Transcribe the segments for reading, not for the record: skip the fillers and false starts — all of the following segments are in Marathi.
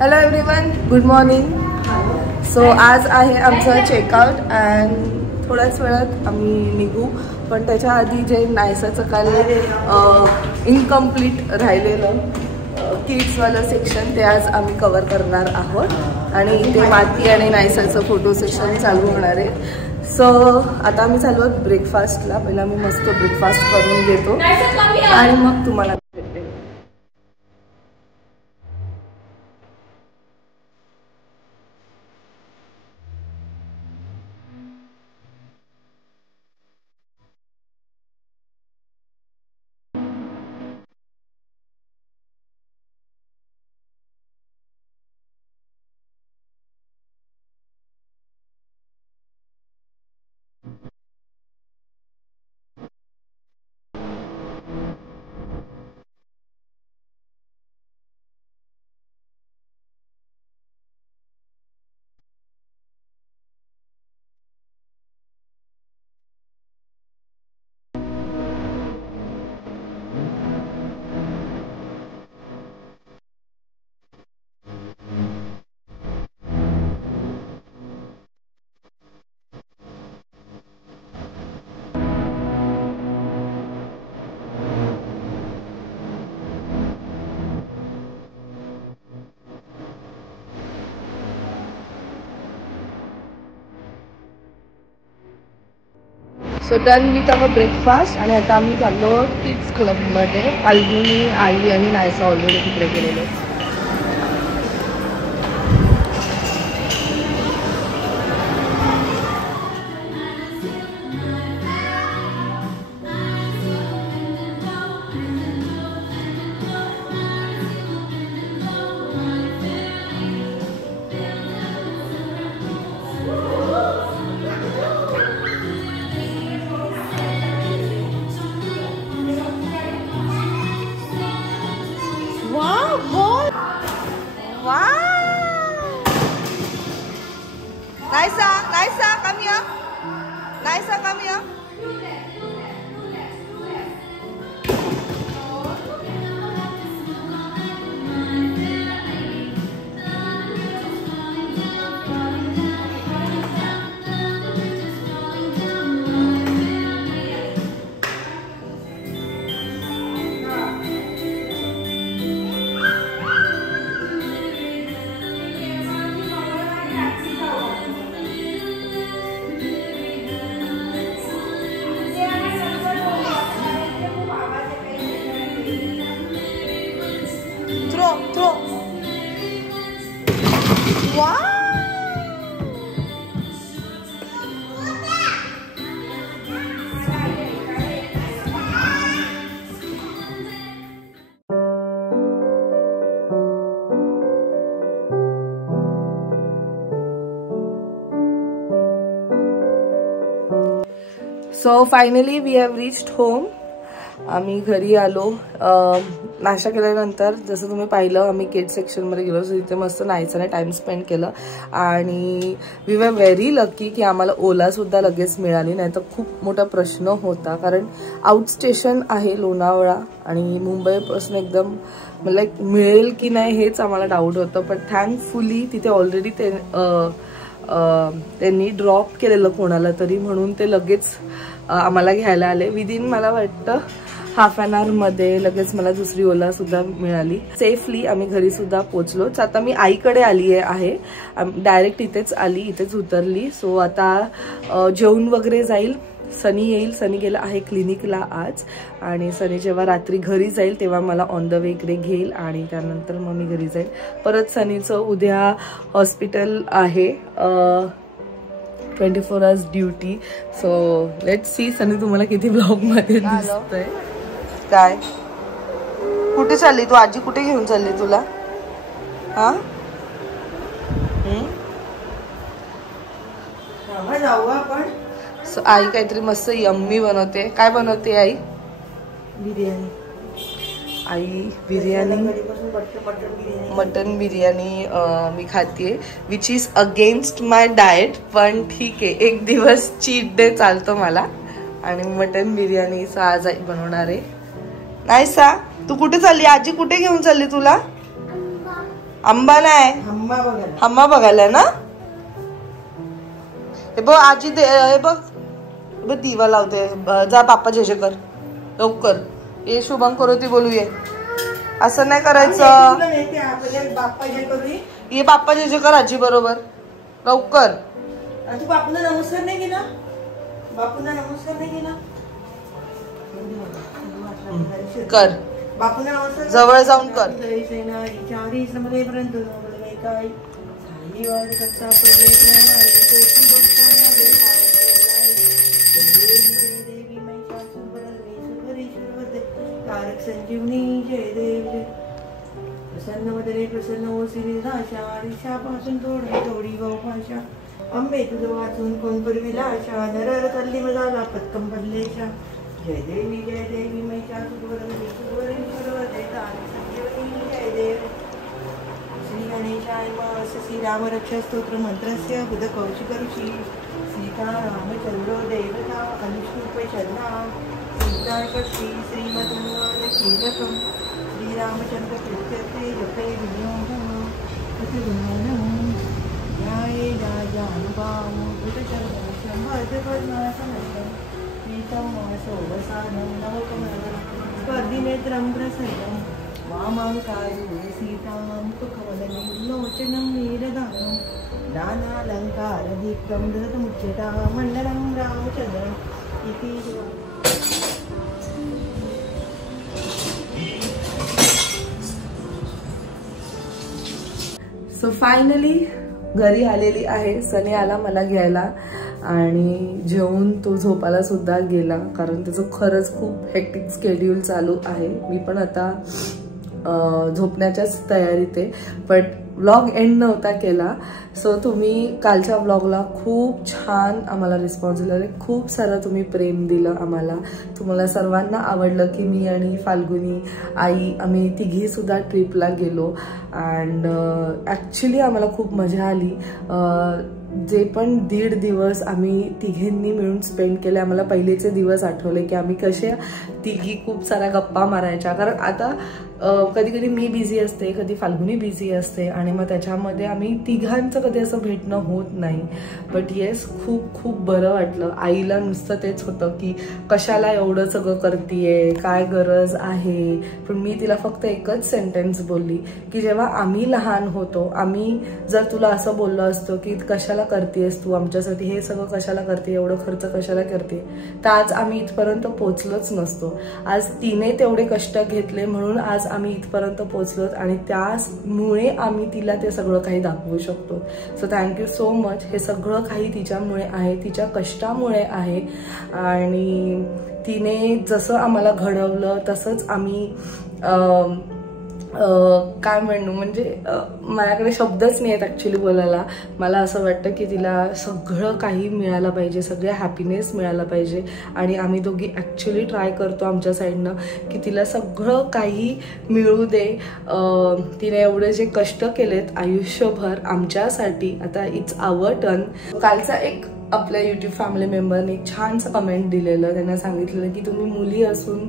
Hello everyone, good morning. So आज आहे आमचं चेकआउट अँड थोड्याच वेळात आम्ही निघू. पण त्याच्या आधी जे नायसाचं काल इनकम्प्लीट राहिलेलं किड्सवालं सेक्शन ते आज आम्ही कवर करणार आहोत आणि इथे माती आणि नायसाचं फोटो सेक्शन चालू होणार आहे. सो आता आम्ही चालू आहोत ब्रेकफास्टला. पहिला मी मस्त ब्रेकफास्ट करून घेतो आणि मग तुम्हाला भेटते. So done with our breakfast आणि आता आम्ही चाललो किड्स क्लबमध्ये. फाल्गुनी, आई आणि नायसा ऑलरेडी तिकडे गेलेलो. Naisa, Naisa, come here. Naisa, come here. Throw. Wow. So finally we have reached home. आम्ही घरी आलो. नाश्ता केल्यानंतर जसं तुम्ही पाहिलं आम्ही किड्स सेक्शनमध्ये गेलो. सो तिथे मस्त नायसाने टाइम स्पेंड केलं आणि वी वर व्हेरी लकी की आम्हाला ओलासुद्धा लगेच मिळाली. नाही तर खूप मोठा प्रश्न होता, कारण आउट स्टेशन आहे लोणावळा आणि मुंबईपासून एकदम लाईक मिळेल की नाही हेच आम्हाला डाऊट होतं. पण थँकफुली तिथे ऑलरेडी त्यांनी ड्रॉप केलेलं कोणाला तरी, म्हणून ते लगेच आम्हाला घ्यायला आले. विदिन मला वाटतं हाफ एन आवर मध्ये लगेच मला दुसरी ओला सुद्धा मिळाली. सेफली आम्ही घरी सुद्धा पोहोचलो. आता मी आईकडे आली आहे. डायरेक्ट इथेच आली, इथेच उतरली. सो आता जेवून वगैरे जाईल. सनी येईल. सनी गेला आहे क्लिनिकला आज आणि सनी जेव्हा रात्री घरी जाईल तेव्हा मला ऑन द वे इकडे घेईल आणि त्यानंतर मग मी घरी जाईल. परत सनीचं उद्या हॉस्पिटल आहे, 24 hours duty. So let's see Sunny तुम्हाला किती ब्लॉग मध्ये दिसतंय. काय कुठे चालली तू? आजी कुठे घेऊन चालली तुला? हा जाऊ आपण. सो आई काहीतरी मस्त यम्मी बनवते. काय बनवते आई? बिर्याणी. आई बिर्याणी, मटन बिर्याणी मी खाते, which is against my diet. पण ठीक आहे, एक दिवस चीट डे चालतो मला. आणि मटन बिर्याणी आज आई बनवणार आहे. नायसा तू कुठे चालली? आजी कुठे घेऊन चालली तुला? आंबा नाही, हम्मा बघायला ना. हे बघ आजी, हे बघ दिवा लावते. जा बाप्पा जय कर लवकर. ये शुभम करोती बोलूये. असं नाही करायचं. ये बाप्पा जय कर आजी बरोबर लवकर. तू बापूला नमस्कार नाही केला. बापूला नमस्कार नाही केला. कर बापूला नमस्कार जवळ जाऊन कर. संजीवनी जय देव जय. प्रसन्न वदने प्रसन्न ओसी निराशा. आयुष्यापासून थोडी भाषा. अंबे तुझं वाचून कोण पूर्वीला आशा. नरर तल्ली मजाला पत्कम बदलेशा. जय देवी महिषासुरवरदे सुरवरदे संजीवनी जय देव. श्री गणेशाय नमः. श्रीराम रक्षा स्तोत्र मंत्रस्य बुध कौशिक ऋषी. सीता रामचंद्रो देवता अनुष्णुप शरणा. सीता शक्ती श्रीमद्भगवान कीलकम. श्रीरामचंद्र कृत्यते जपे विनियोगम. कृतगुणनम ध्याये राजानुभाव. कृतचरणशंभजपद्मासनम. नीतं वासोवसानं नवकमलं. स्पर्धिनेत्रं प्रसन्नं. वामाङ्कारो सीतां सुखवदनं. लोचनं वीरदानं. दानालङ्कारदीप्तं धृतमुच्यता. मण्डलं रामचन्द्रम् इति. सो फायनली घरी आलेली आहे. सनी आला मला घ्यायला आणि जेवून तो झोपायला सुद्धा गेला, कारण त्याचं खरंच खूप हेक्टिक स्केड्यूल चालू आहे. मी पण आता झोपण्याच्याच तयारीत आहे, बट व्लॉग एंड नव्हता केला. सो तुम्ही कालच्या व्लॉगला खूप छान आम्हाला रिस्पॉन्स दिला, खूप सारं तुम्ही प्रेम दिलं आम्हाला. तुम्हाला सर्वांना आवडलं की मी आणि फाल्गुनी आई आम्ही तिघी सुद्धा ट्रिपला गेलो. अँड ॲक्च्युली आम्हाला खूप मजा आली. जे पण 1.5 दिवस आम्ही तिघींनी मिळून स्पेंड केले, आम्हाला पहिलेचे दिवस आठवले की आम्ही कसे तिघी खूप साऱ्या गप्पा मारायच्या. कारण आता कधी कधी मी बिझी असते, कधी फाल्गुनी बिझी असते आणि मग त्याच्यामध्ये आम्ही तिघांचं कधी असं भेटणं होत नाही. बट येस, खूप खूप बरं वाटलं. आईला नुसतं तेच होतं की कशाला एवढं सगळं करतीये, काय गरज आहे. पण मी तिला फक्त एकच सेंटेन्स बोलली की जेव्हा आम्ही लहान होतो, आम्ही जर तुला असं बोललो असतो की कशाला करतेस तू आमच्यासाठी, हे सगळं कशाला करते, एवढं खर्च कशाला करते, तर आज आम्ही इथपर्यंत पोहोचलोच नसतो. आज तिने तेवढे कष्ट घेतले म्हणून आज आम्ही इथपर्यंत पोहोचलो आणि त्यामुळे आम्ही तिला ते सगळं काही दाखवू शकतो. So thank you so much. हे सगळं काही तिच्यामुळे आहे, तिच्या कष्टामुळे आहे. आणि तिने जसं आम्हाला घडवलं तसंच आम्ही काय म्हणू, म्हणजे माझ्याकडे शब्दच नाही आहेत ॲक्च्युली बोलायला. मला असं वाटतं की तिला सगळं काही मिळालं पाहिजे, सगळ्या हॅपीनेस मिळाला पाहिजे. आणि आम्ही दोघी ॲक्च्युली ट्राय करतो आमच्या साईडनं की तिला सगळं काही मिळू दे. तिने एवढे जे कष्ट केलेत आयुष्यभर आमच्यासाठी, आता इट्स आवर टर्न. कालचा एक आपल्या यूट्यूब फॅमिली मेंबरने एक छानसं कमेंट दिलेलं. त्यांना सांगितलेलं की तुम्ही मुली असून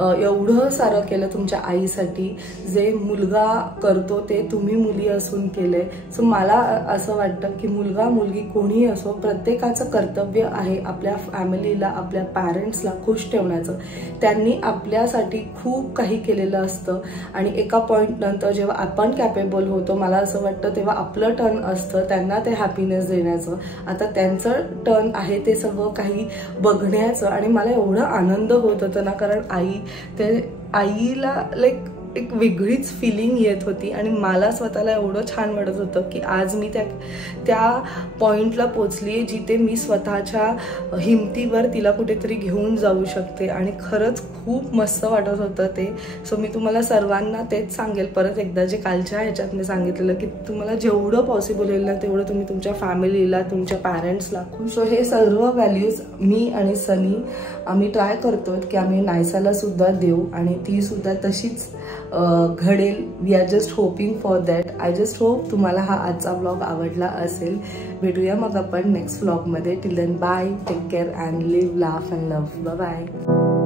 एवढं सारं केलं तुमच्या आईसाठी, जे मुलगा करतो ते तुम्ही मुली असून केले. सो मला असं वाटतं की मुलगा मुलगी कोणीही असो, प्रत्येकाचं कर्तव्य आहे आपल्या फॅमिलीला, आपल्या पॅरेंट्सला खुश ठेवण्याचं. त्यांनी आपल्यासाठी खूप काही केलेलं असतं आणि एका पॉईंट नंतर जेव्हा आपण कॅपेबल होतो, मला असं वाटतं तेव्हा आपलं टर्न असतं त्यांना ते हॅपीनेस देण्याचं. आता त्यांचं टर्न आहे ते सगळं काही बघण्याचं. आणि मला एवढा आनंद होत होता ना, कारण आईला लाईक एक वेगळीच फिलिंग येत होती आणि मला स्वतःला एवढं छान वाटत होतं की आज मी त्या पॉइंटला पोचली जिथे मी स्वतःच्या हिमतीवर तिला कुठेतरी घेऊन जाऊ शकते. आणि खरंच खूप मस्त वाटत होतं ते. सो मी तुम्हाला सर्वांना तेच सांगेल परत एकदा, जे कालच्या ह्याच्यात मी सांगितलेलं की तुम्हाला जेवढं पॉसिबल होईल ना तेवढं तुम्ही तुमच्या फॅमिलीला, तुमच्या पॅरेंट्सला खुश. सो हे सर्व व्हॅल्यूज मी आणि सनी आम्ही ट्राय करतो की आम्ही नायसाला सुद्धा देऊ आणि ती सुद्धा तशीच घडेल. We are just hoping for that. I just hope तुम्हाला हा आजचा व्लॉग आवडला असेल. भेटूया मग आपण नेक्स्ट व्लॉगमध्ये. Till then bye, take care and live, laugh and love. Bye bye.